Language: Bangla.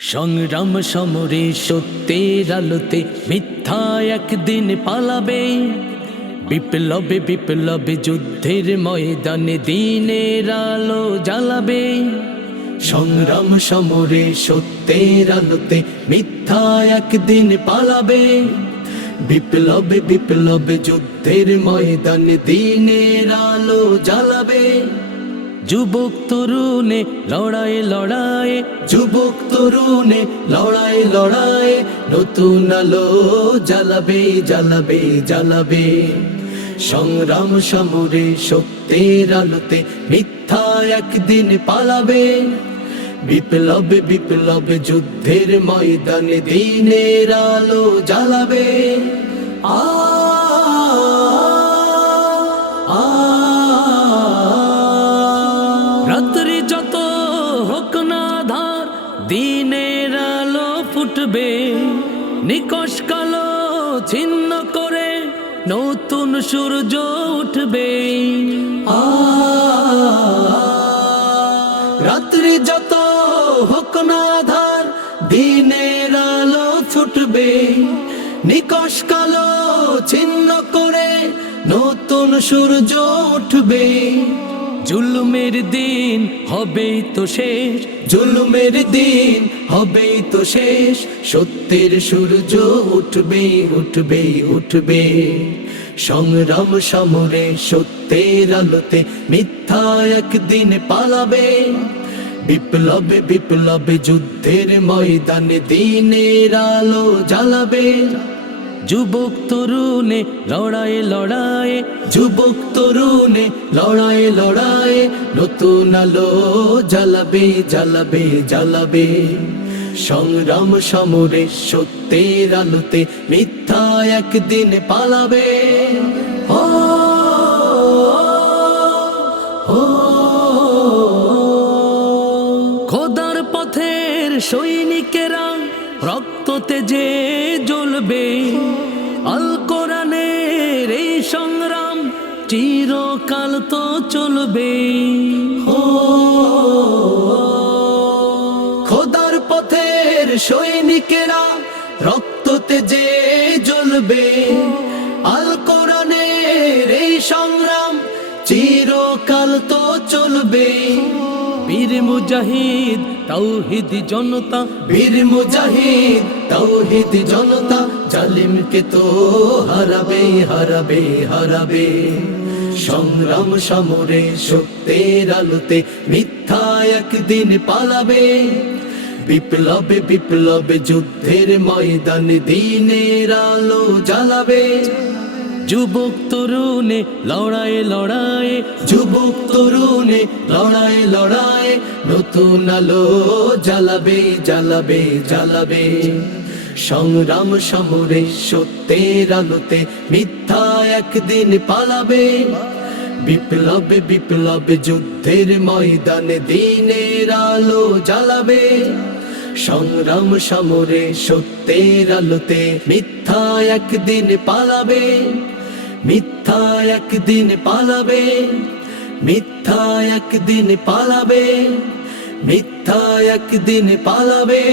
সংগ্রাম সমরে সত্যের আলোতে মিথ্যা একদিন পালাবে। বিপ্লবে বিপ্লবে যুদ্ধের ময়দানে দিনের আলো জ্বালাবে। সংগ্রাম সমরে সত্যের আলোতে মিথ্যা একদিন পালাবে। বিপ্লবে বিপ্লবে যুদ্ধের ময়দানে দিনের আলো জ্বালাবে। যুবক তরুণে লড়াই লড়াই, যুবক তরুণে লড়াই লড়াই, নতুন আলো জ্বালাবে জ্বালাবে জ্বালাবে। সংগ্রাম সমরে সত্যের আলোতে মিথ্যা একদিন পালাবে। বিপ্লবে বিপ্লবে যুদ্ধের ময়দানে দিনের আলো জ্বালাবে। রাত্রি যত হোক না ধার, দিনের আলো ফুটবে। নিকষ কালো ছিন্ন করে নতুন সূর্য উঠবে। রাত্রি যত হোক না ধার, দিনের আলো ফুটবে। নিকষ কালো ছিন্ন করে নতুন সূর্য উঠবে। জুলুমের দিন হবেই তো শেষ, জুলুমের দিন হবেই তো শেষ। সত্যের সূর্য উঠবে উঠবে উঠবে। সংগ্রাম সমরে সত্যের আলোতে মিথ্যা একদিন পালাবে। বিপ্লবে বিপ্লবে যুদ্ধের ময়দানে দিনের আলো জ্বালাবে। যুবক তরুণে লড়াই লড়াই, যুবক তরুণে লড়াই লড়াই, নতুন আলো জ্বালাবে জ্বালাবে জ্বালাবে। সংগ্রাম সমরে সত্যের আলোতে মিথ্যা একদিন পালাবে। খোদার পথের সৈনিকেরা রক্ততে যে জ্বলবে। আল কোরআনের এই সংগ্রাম চিরকাল তো চলবে। খোদার পথের সৈনিকেরা রক্ততে যে জ্বলবে। আল কোরআনের এই সংগ্রাম চিরকাল তো চলবে। বীর মুজাহিদ তাওহীদ জনতা, বীর মুজাহিদ তাওহীদ জনতা, জালিমকে তো হারাবে হারাবে হারাবে। সংগ্রাম সমরে সত্যের আলোতে মিথ্যা একদিন পালাবে। বিপ্লবে বিপ্লবে যুদ্ধের ময়দানে দিনের আলো জ্বালাবে। যুবক তরুণে লড়াই লড়াই, যুবক তরুণে লড়াই লড়াই, নতুন আলো জ্বালাবে জ্বালাবে জ্বালাবে। সংগ্রাম সমরে সত্যের আলোতে মিথ্যা একদিন পালাবে। বিপ্লবে বিপ্লবে যুদ্ধের ময়দানে দিনের আলো জ্বালাবে। সংগ্রাম সমরে সত্যের আলোতে মিথ্যা একদিন পালাবে। মিথ্যা একদিন পালাবে, মিথ্যা একদিন পালাবে, মিথ্যা একদিন পালাবে।